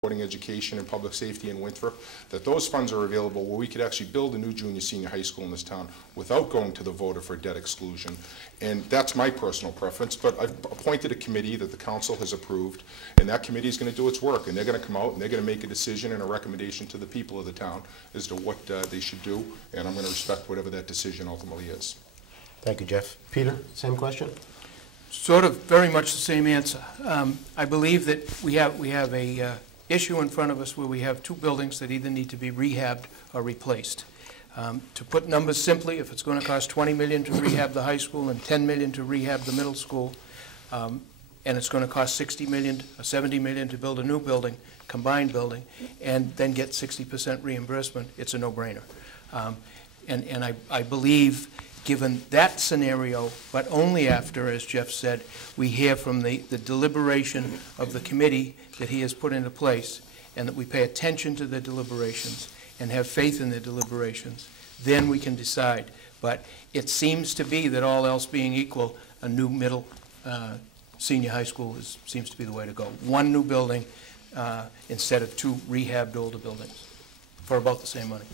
supporting education and public safety in Winthrop, that those funds are available where we could actually build a new junior senior high school in this town without going to the voter for debt exclusion. And that's my personal preference, but I've appointed a committee that the council has approved, and that committee is going to do its work, and they're going to come out and they're going to make a decision and a recommendation to the people of the town as to what they should do, and I'm going to respect whatever that decision ultimately is. Thank you, Jeff. Peter, same question? Sort of very much the same answer. I believe that we have a issue in front of us where we have two buildings that either need to be rehabbed or replaced. To put numbers simply, if it's going to cost $20 million to rehab the high school and $10 million to rehab the middle school, and it's going to cost $60 million or $70 million to build a new building, combined building, and then get 60% reimbursement, it's a no-brainer. And I believe, given that scenario, but only after, as Jeff said, we hear from the deliberation of the committee that he has put into place, and that we pay attention to their deliberations and have faith in their deliberations, then we can decide. But it seems to be that all else being equal, a new middle senior high school seems to be the way to go. One new building instead of two rehabbed older buildings for about the same money.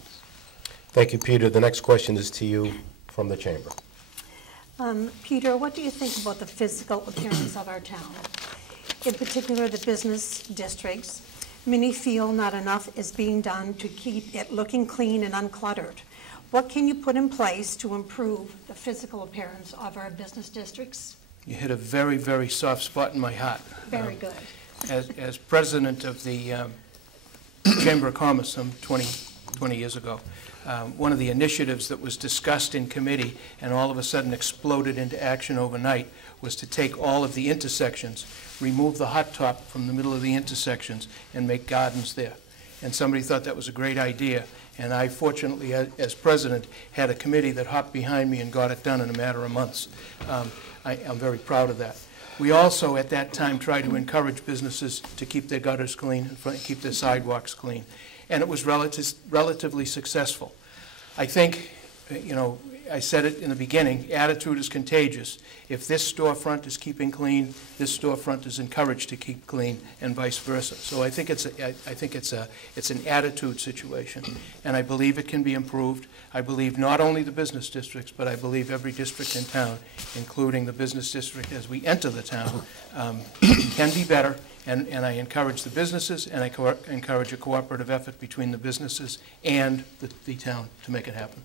Thank you, Peter. The next question is to you from the chamber. Peter, what do you think about the physical appearance of our town? In particular, the business districts. Many feel not enough is being done to keep it looking clean and uncluttered. What can you put in place to improve the physical appearance of our business districts? You hit a very, very soft spot in my heart. Very good. As president of the Chamber of Commerce some 20 years ago, one of the initiatives that was discussed in committee and all of a sudden exploded into action overnight was to take all of the intersections, remove the hot top from the middle of the intersections, and make gardens there. And somebody thought that was a great idea. And I, fortunately, as president, had a committee that hopped behind me and got it done in a matter of months. I'm very proud of that. We also, at that time, tried to encourage businesses to keep their gutters clean and keep their sidewalks clean. And it was relatively successful. I think, you know, I said it in the beginning, attitude is contagious. If this storefront is keeping clean, this storefront is encouraged to keep clean, and vice versa. So I think it's an attitude situation, and I believe it can be improved. I believe not only the business districts, but I believe every district in town, including the business district as we enter the town, can be better. And I encourage the businesses, and I encourage a cooperative effort between the businesses and the town to make it happen.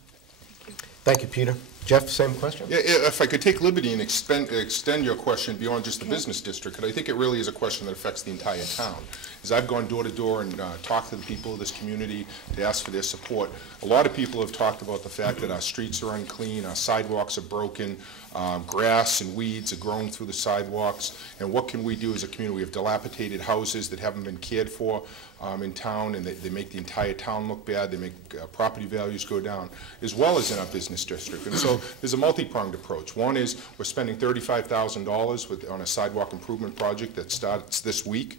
Thank you, Peter. Jeff, same question? Yeah, if I could take liberty and extend your question beyond just the business district, because I think it really is a question that affects the entire town. As I've gone door to door and talked to the people of this community to ask for their support, a lot of people have talked about the fact that our streets are unclean, our sidewalks are broken, grass and weeds are growing through the sidewalks, and what can we do as a community? We have dilapidated houses that haven't been cared for in town, and they make the entire town look bad. They make property values go down, as well as in our business district. And so there's a multi-pronged approach. One is we're spending $35,000 on a sidewalk improvement project that starts this week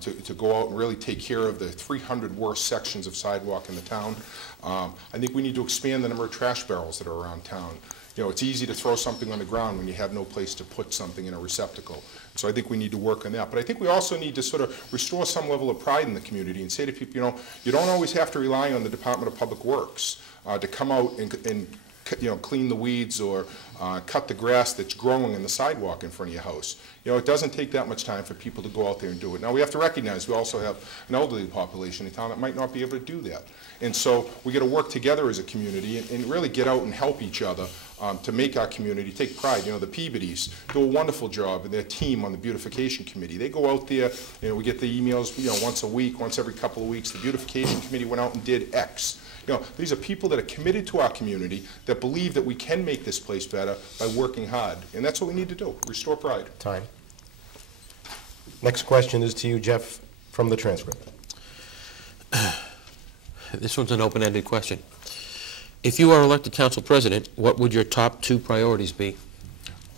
to go out and really take care of the 300 worst sections of sidewalk in the town. I think we need to expand the number of trash barrels that are around town. You know, it's easy to throw something on the ground when you have no place to put something in a receptacle. So I think we need to work on that. But I think we also need to sort of restore some level of pride in the community and say to people, you know, you don't always have to rely on the Department of Public Works to come out and you know, clean the weeds or cut the grass that's growing in the sidewalk in front of your house. You know, it doesn't take that much time for people to go out there and do it. Now, we have to recognize we also have an elderly population in town that might not be able to do that. And so we got to work together as a community and really get out and help each other to make our community take pride. You know, the Peabodys do a wonderful job, and their team on the beautification committee. They go out there, you know, we get the emails, you know, once a week, once every couple of weeks. The beautification committee went out and did X. You know, these are people that are committed to our community, that believe that we can make this place better by working hard. And that's what we need to do, restore pride. Time. Next question is to you, Jeff, from the transcript. This one's an open-ended question. If you are elected council president, what would your top 2 priorities be?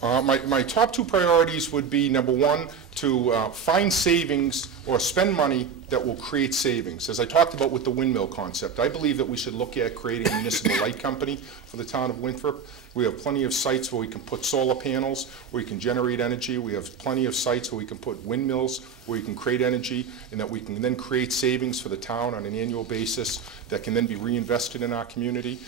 My top 2 priorities would be, number one, to find savings or spend money that will create savings. As I talked about with the windmill concept, I believe that we should look at creating a municipal light company for the town of Winthrop. We have plenty of sites where we can put solar panels, where we can generate energy. We have plenty of sites where we can put windmills, where we can create energy, and that we can then create savings for the town on an annual basis that can then be reinvested in our community.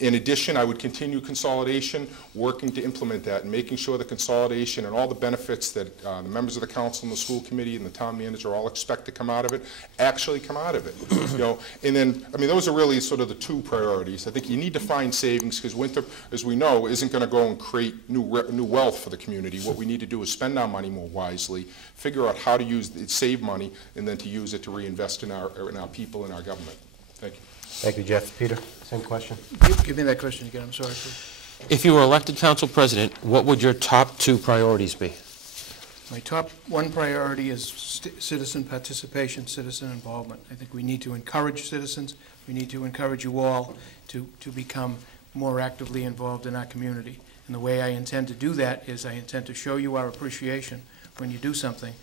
In addition, I would continue consolidation, working to implement that and making sure the consolidation and all the benefits that the members of the council and the school committee and the town manager all expect to come out of it actually come out of it. You know, and then, I mean, those are really sort of the two priorities. I think you need to find savings because Winthrop, as we know, isn't going to go and create new wealth for the community. What we need to do is spend our money more wisely, figure out how to use it, save money, and then to use it to reinvest in our people and our government. Thank you. Thank you, Jeff. Peter, same question. Give me that question again, I'm sorry. If you were elected council president, what would your top 2 priorities be? My top one priority is citizen participation, citizen involvement. I think we need to encourage citizens. We need to encourage you all to become more actively involved in our community. And the way I intend to do that is I intend to show you our appreciation when you do something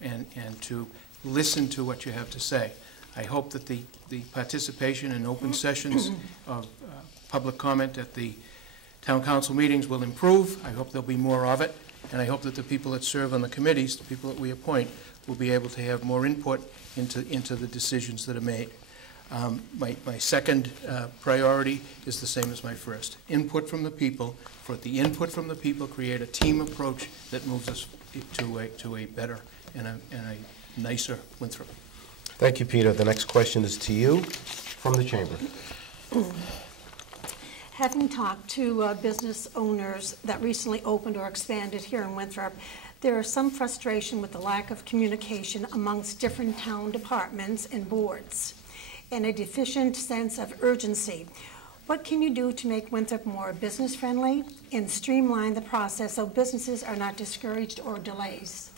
and to listen to what you have to say. I hope that the participation in open sessions of public comment at the town council meetings will improve. I hope there'll be more of it. And I hope that the people that serve on the committees, the people that we appoint, will be able to have more input into the decisions that are made. My second priority is the same as my first. Input from the people. For the input from the people, create a team approach that moves us to a better and a nicer Winthrop. Thank you, Peter. The next question is to you from the chamber. Having talked to business owners that recently opened or expanded here in Winthrop, there is some frustration with the lack of communication amongst different town departments and boards, and a deficient sense of urgency. What can you do to make Winthrop more business-friendly and streamline the process so businesses are not discouraged or delays?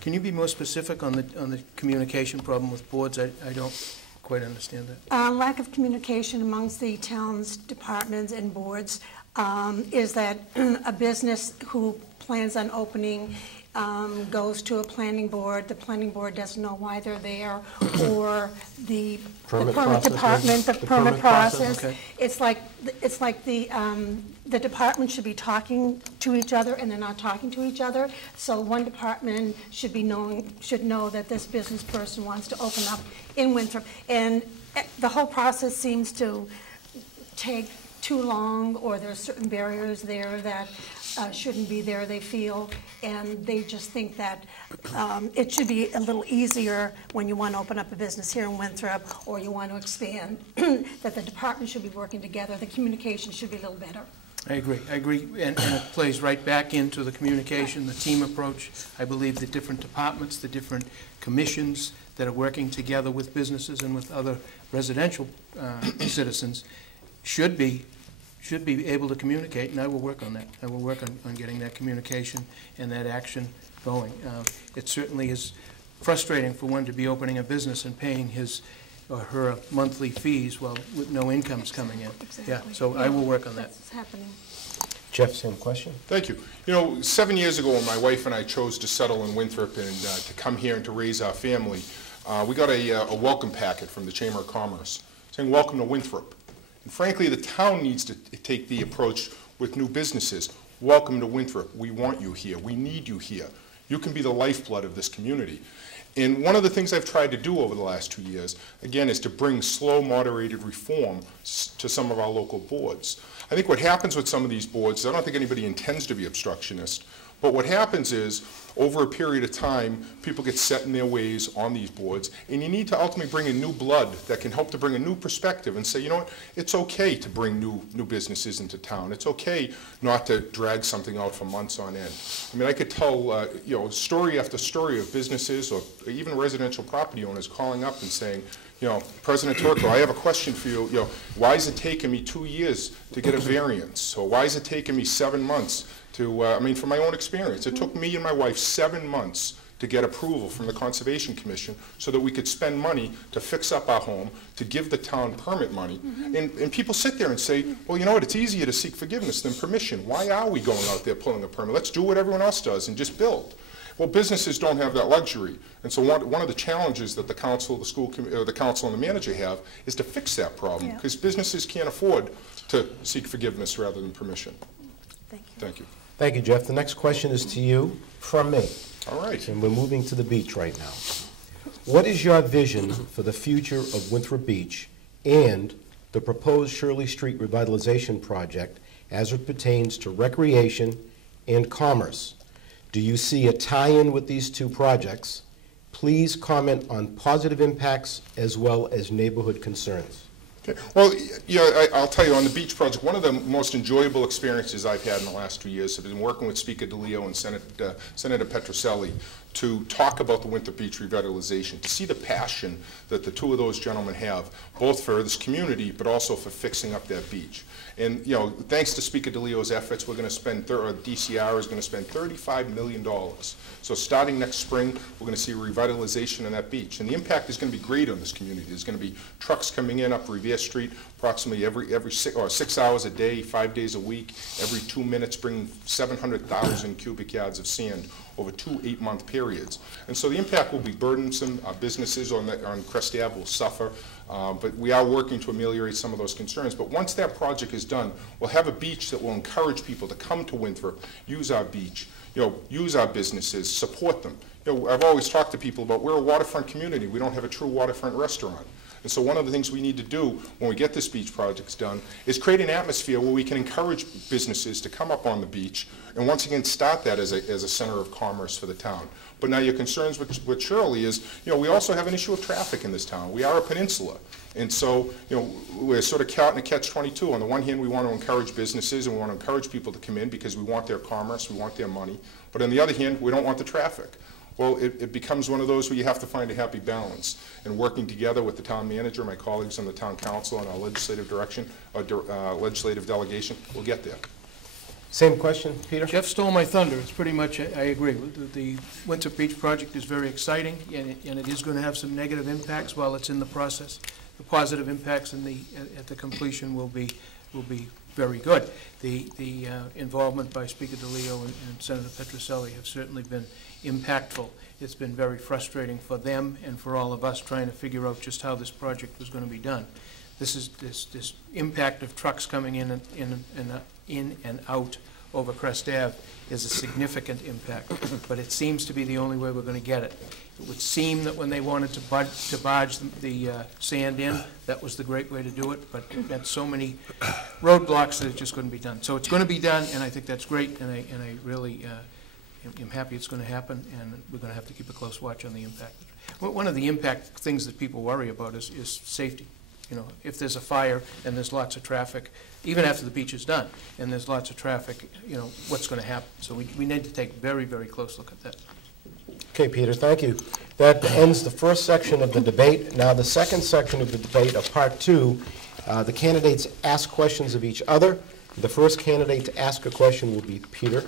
Can you be more specific on the communication problem with boards? I don't quite understand that. Lack of communication amongst the town's departments and boards is that a business who plans on opening goes to a planning board, the planning board doesn't know why they're there, or the permit department, the permit process. Okay. It's like the department should be talking to each other and they're not talking to each other. So one department should know that this business person wants to open up in Winthrop, and the whole process seems to take too long, or there's certain barriers there that shouldn't be there, they feel, and they just think that it should be a little easier when you want to open up a business here in Winthrop or you want to expand, that the department should be working together, the communication should be a little better. I agree, and it plays right back into the communication, the team approach. I believe the different departments, the different commissions that are working together with businesses and with other residential citizens should be able to communicate, and I will work on that. I will work on getting that communication and that action going. It certainly is frustrating for one to be opening a business and paying his or her monthly fees while with no incomes coming in. Exactly. Yeah, so I will work on that. That's happening. Jeff, same question. Thank you. You know, 7 years ago when my wife and I chose to settle in Winthrop and to come here and to raise our family, we got a welcome packet from the Chamber of Commerce saying, "Welcome to Winthrop." And frankly, the town needs to take the approach with new businesses. Welcome to Winthrop. We want you here. We need you here. You can be the lifeblood of this community. And one of the things I've tried to do over the last 2 years, again, is to bring slow, moderated reform to some of our local boards. I think what happens with some of these boards, I don't think anybody intends to be obstructionist, but what happens is, over a period of time, people get set in their ways on these boards, and you need to ultimately bring in new blood that can help to bring a new perspective and say, you know what, it's okay to bring new businesses into town. It's okay not to drag something out for months on end. I mean, I could tell, you know, story after story of businesses or even residential property owners calling up and saying, you know, President Turco, I have a question for you. You know, why is it taking me 2 years to get a variance? Or why is it taking me 7 months to, I mean, from my own experience, it took me and my wife 7 months to get approval from the Conservation Commission so that we could spend money to fix up our home, to give the town permit money. And people sit there and say, well, you know what, it's easier to seek forgiveness than permission. Why are we going out there pulling a permit? Let's do what everyone else does and just build. Well, businesses don't have that luxury. And so one of the challenges that the council, the council and the manager have is to fix that problem, Yeah. because businesses can't afford to seek forgiveness rather than permission. Thank you. Thank you. Thank you, Jeff. The next question is to you from me, All right. and we're moving to the beach right now. What is your vision for the future of Winthrop Beach and the proposed Shirley Street revitalization project as it pertains to recreation and commerce? Do you see a tie-in with these two projects? Please comment on positive impacts as well as neighborhood concerns. Okay. Well, yeah, I'll tell you, on the beach project, one of the most enjoyable experiences I've had in the last 2 years have been working with Speaker DeLeo and Senator Petroselli to talk about the Winthrop Beach revitalization, to see the passion that the two of those gentlemen have, both for this community, but also for fixing up that beach. And, you know, thanks to Speaker DeLeo's efforts, we're going to spend, DCR is going to spend $35 million. So starting next spring, we're going to see a revitalization on that beach. And the impact is going to be great on this community. There's going to be trucks coming in up Revere Street approximately every 6 hours a day, 5 days a week, every 2 minutes, bringing 700,000 cubic yards of sand over 2 8-month periods. And so the impact will be burdensome. Businesses on Crest Ave will suffer. But we are working to ameliorate some of those concerns. But once that project is done, we'll have a beach that will encourage people to come to Winthrop, use our beach, use our businesses, support them. I've always talked to people about we're a waterfront community. We don't have a true waterfront restaurant. And so one of the things we need to do when we get this beach project done is create an atmosphere where we can encourage businesses to come up on the beach and once again start that as a center of commerce for the town. But now your concerns with Shirley is, we also have an issue of traffic in this town. We are a peninsula. And so, we're sort of caught in a catch-22. On the one hand, we want to encourage businesses and we want to encourage people to come in because we want their commerce, we want their money. But on the other hand, we don't want the traffic. Well, it becomes one of those where you have to find a happy balance. And working together with the town manager, my colleagues on the town council, and our legislative legislative delegation, we'll get there. Same question, Peter? Jeff stole my thunder. It's pretty much, I agree. The Winthrop Beach project is very exciting, and it is going to have some negative impacts while it's in the process. The positive impacts at the completion will be very good. The involvement by Speaker DeLeo and Senator Petroselli have certainly been impactful. It's been very frustrating for them and for all of us trying to figure out just how this project was going to be done. This impact of trucks coming in and out over Crest Ave is a significant impact, but it seems to be the only way we're going to get it. It would seem that when they wanted to barge the sand in, that was the great way to do it, but it meant so many roadblocks that it just couldn't be done. So it's going to be done, and I think that's great, and I really am happy it's going to happen, and we're going to have to keep a close watch on the impact. One of the impact things that people worry about is safety. If there's a fire and there's lots of traffic, even after the beach is done, and there's lots of traffic, what's going to happen? So we need to take a very, very close look at that. Okay, Peter, thank you. That ends the first section of the debate. Now, the second section of the debate, of part two, the candidates ask questions of each other. The first candidate to ask a question will be Peter,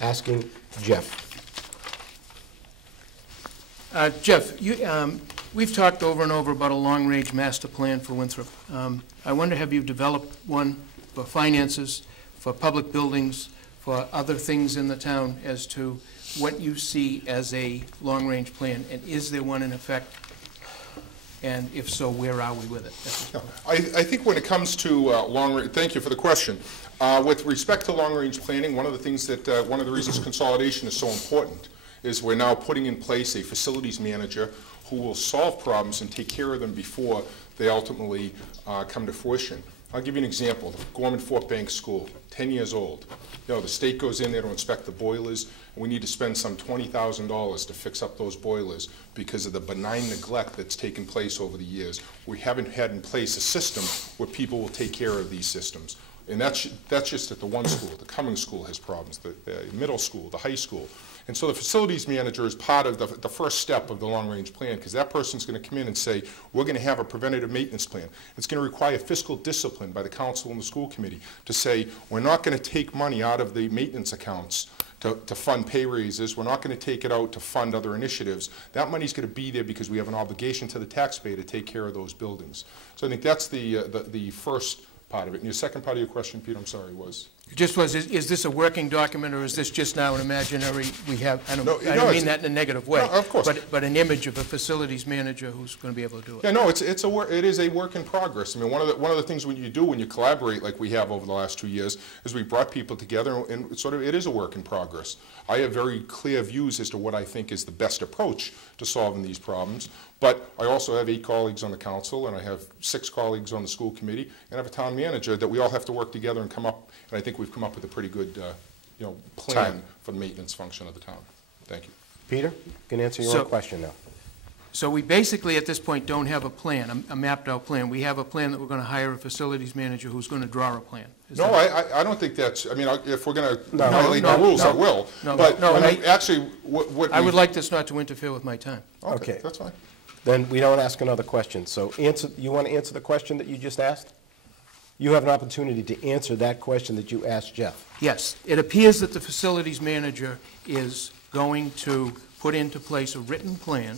asking Jeff. Jeff, we've talked over and over about a long-range master plan for Winthrop. I wonder, have you developed one for finances, for public buildings, for other things in the town as to what you see as a long-range plan, and is there one in effect? And if so, where are we with it? I think when it comes to long-range, thank you for the question. With respect to long-range planning, one of the things that, one of the reasons consolidation is so important is we're now putting in place a facilities manager who will solve problems and take care of them before they ultimately come to fruition. I'll give you an example. The Gorman Fort Bank School, 10 years old. The state goes in there to inspect the boilers, and we need to spend some $20,000 to fix up those boilers because of the benign neglect that's taken place over the years. We haven't had in place a system where people will take care of these systems. And that's just at the one school. The Cummings School has problems, the middle school, the high school. And so the facilities manager is part of the first step of the long-range plan, because that person's going to come in and say, we're going to have a preventative maintenance plan. It's going to require fiscal discipline by the council and the school committee to say, we're not going to take money out of the maintenance accounts to fund pay raises. We're not going to take it out to fund other initiatives. That money's going to be there because we have an obligation to the taxpayer to take care of those buildings. So I think that's the first part of it. And your second part of your question, Pete, I'm sorry, was? Just was, is this a working document, or is this just now an imaginary, we have, I No, don't no, mean that in a negative way. No, of course. But an image of a facilities manager who's going to be able to do it. Yeah, no, it is a work in progress. I mean, one of the things when you do when you collaborate like we have over the last 2 years is we brought people together, and it is a work in progress. I have very clear views as to what I think is the best approach to solving these problems, but I also have 8 colleagues on the council, and I have 6 colleagues on the school committee, and I have a town manager that we all have to work together and come up, and I think we've come up with a pretty good plan for the maintenance function of the town. Thank you. Peter, you can answer your own question now. So we basically, at this point, don't have a plan, a mapped-out plan. We have a plan that we're going to hire a facilities manager who's going to draw a plan. No, I don't think that's, I mean, if we're going to violate the rules, I will. But actually, what I would like this not to interfere with my time. Okay. That's fine. Then we don't ask another question. So you want to answer the question that you just asked? You have an opportunity to answer that question that you asked Jeff. Yes. It appears that the facilities manager is going to put into place a written plan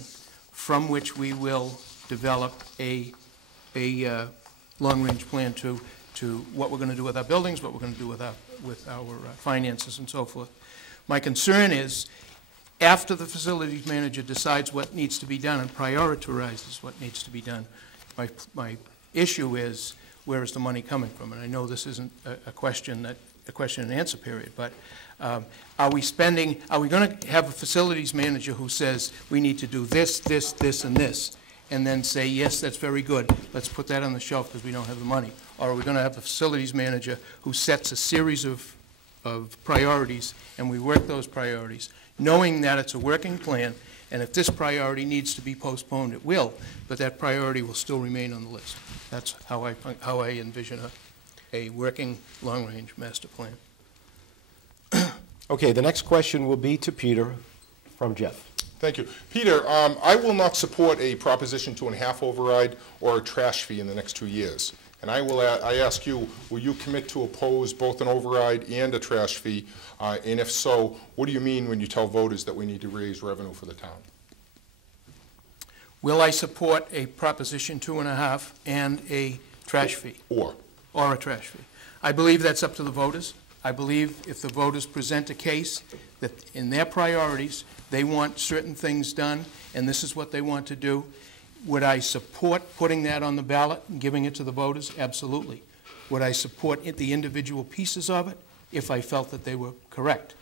from which we will develop a long-range plan to what we're going to do with our buildings, what we're going to do with our finances and so forth. My concern is, after the facilities manager decides what needs to be done and prioritizes what needs to be done, my issue is, where is the money coming from? And I know this isn't a question and answer period, but are we going to have a facilities manager who says we need to do this, this, this, and this, and then say, yes, that's very good, let's put that on the shelf because we don't have the money? Or are we going to have a facilities manager who sets a series of priorities, and we work those priorities, knowing that it's a working plan, and if this priority needs to be postponed, it will, but that priority will still remain on the list. That's how I envision a working long-range master plan. Okay, the next question will be to Peter from Jeff. Thank you. Peter, I will not support a Proposition 2.5 override or a trash fee in the next 2 years. And I ask you, will you commit to oppose both an override and a trash fee? And if so, what do you mean when you tell voters that we need to raise revenue for the town? Will I support a Proposition 2.5 and a trash fee? Or a trash fee. I believe that's up to the voters. I believe if the voters present a case that in their priorities they want certain things done and this is what they want to do, would I support putting that on the ballot and giving it to the voters? Absolutely. Would I support the individual pieces of it if I felt that they were correct?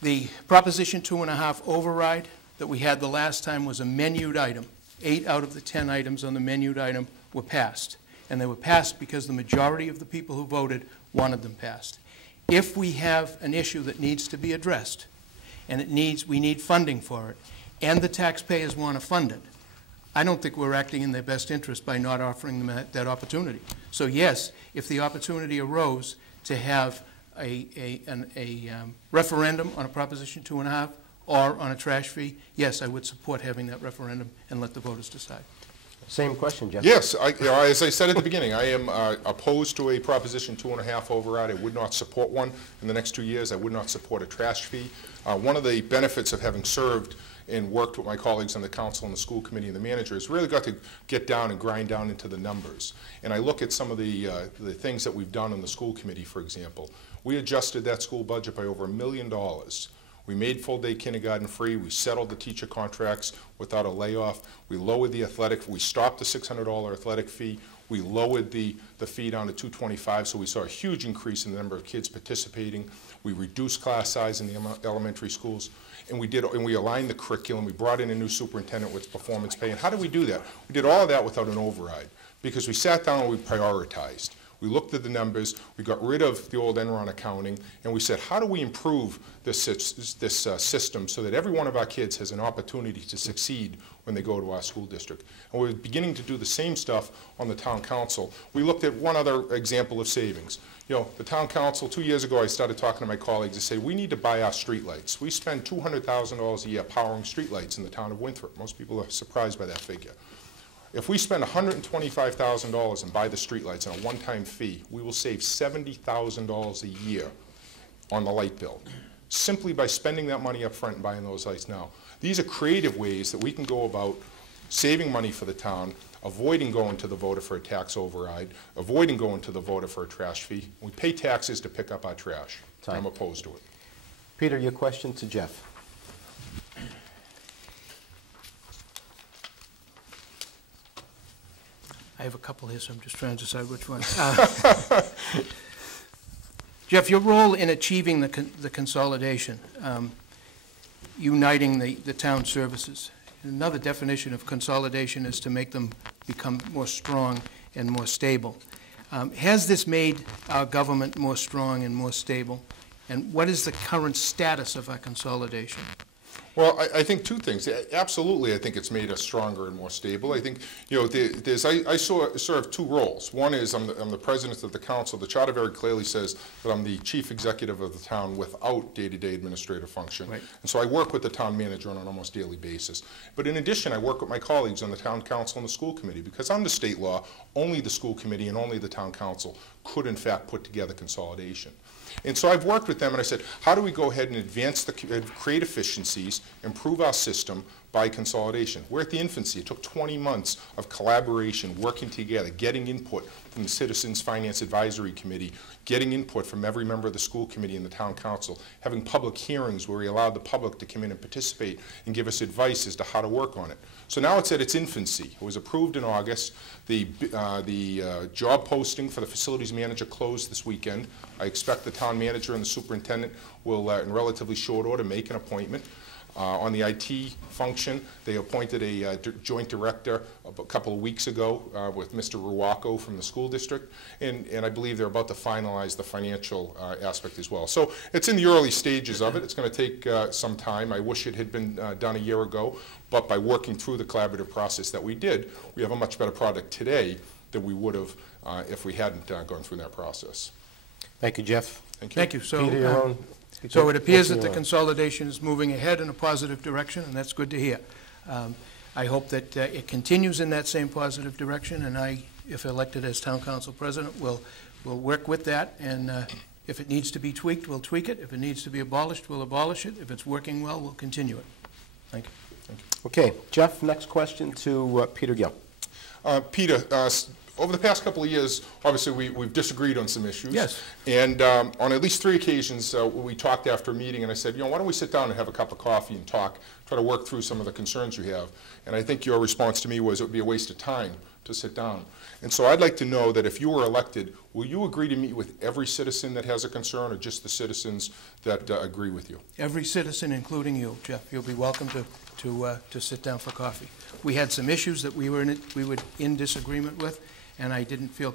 The Proposition 2.5 override that we had the last time was a menued item. 8 out of the 10 items on the menued item were passed. And they were passed because the majority of the people who voted wanted them passed. If we have an issue that needs to be addressed, and we need funding for it, and the taxpayers want to fund it, I don't think we're acting in their best interest by not offering them that opportunity. So yes, if the opportunity arose to have a referendum on a Proposition 2.5 or on a trash fee, yes, I would support having that referendum and let the voters decide. Same question, Jeff. Yes, as I said at the beginning, I am opposed to a Proposition 2.5 override. I would not support one in the next 2 years. I would not support a trash fee. One of the benefits of having served and worked with my colleagues on the council and the school committee and the manager is really got to get down and grind down into the numbers. And I look at some of the things that we've done on the school committee, for example. We adjusted that school budget by over $1 million. We made full-day kindergarten free. We settled the teacher contracts without a layoff. We lowered the athletic. We stopped the $600 athletic fee. We lowered the fee down to $225, so we saw a huge increase in the number of kids participating. We reduced class size in the elementary schools, and we aligned the curriculum. We brought in a new superintendent with performance pay. And how did we do that? We did all of that without an override because we sat down and we prioritized. We looked at the numbers, we got rid of the old Enron accounting, and we said, how do we improve this system so that every one of our kids has an opportunity to succeed when they go to our school district? And we're beginning to do the same stuff on the town council. We looked at one other example of savings. You know, the town council, 2 years ago, I started talking to my colleagues and say, we need to buy our streetlights. We spend $200,000 a year powering streetlights in the town of Winthrop. Most people are surprised by that figure. If we spend $125,000 and buy the streetlights on a one-time fee, we will save $70,000 a year on the light bill, simply by spending that money up front and buying those lights now. These are creative ways that we can go about saving money for the town, avoiding going to the voter for a tax override, avoiding going to the voter for a trash fee. We pay taxes to pick up our trash. Time. I'm opposed to it. Peter, your question to Jeff. I have a couple here, so I'm just trying to decide which one. Jeff, your role in achieving the consolidation, uniting the town services. Another definition of consolidation is to make them become more strong and more stable. Has this made our government more strong and more stable? And what is the current status of our consolidation? Well, I think two things. Absolutely, I think it's made us stronger and more stable. I think, I serve two roles. One is I'm the president of the council. The charter very clearly says that I'm the chief executive of the town without day-to-day administrative function. Right. And so I work with the town manager on an almost daily basis. But in addition, I work with my colleagues on the town council and the school committee, because under state law, only the school committee and only the town council could, in fact, put together consolidation. And so I've worked with them and I said, how do we go ahead and advance create efficiencies, improve our system by consolidation? We're at the infancy. It took 20 months of collaboration, working together, getting input from the Citizens Finance Advisory Committee, getting input from every member of the school committee and the town council, having public hearings where we allowed the public to come in and participate and give us advice as to how to work on it. So now it's at its infancy. It was approved in August. The job posting for the facilities manager closed this weekend. I expect the town manager and the superintendent will, in relatively short order, make an appointment. On the IT function, they appointed a joint director a couple of weeks ago with Mr. Ruaco from the school district, and I believe they're about to finalize the financial aspect as well. So it's in the early stages of it. It's going to take some time. I wish it had been done a year ago, but by working through the collaborative process that we did, we have a much better product today than we would have if we hadn't gone through that process. Thank you, Jeff. Thank you. Thank you. So, Peter, your own. So it appears that the consolidation is moving ahead in a positive direction, and that's good to hear. I hope that it continues in that same positive direction, and I, if elected as town council president, will work with that, and if it needs to be tweaked, we'll tweak it. If it needs to be abolished, we'll abolish it. If it's working well, we'll continue it. Thank you. Thank you. Okay, Jeff, next question to Peter Gill. Peter, over the past couple of years, obviously we've disagreed on some issues. Yes. And on at least 3 occasions, we talked after a meeting, and I said, why don't we sit down and have a cup of coffee and talk, try to work through some of the concerns you have. And I think your response to me was it would be a waste of time to sit down. And so I'd like to know that if you were elected, will you agree to meet with every citizen that has a concern, or just the citizens that agree with you? Every citizen, including you, Jeff. You'll be welcome to sit down for coffee. We had some issues that we were in disagreement with, and I didn't feel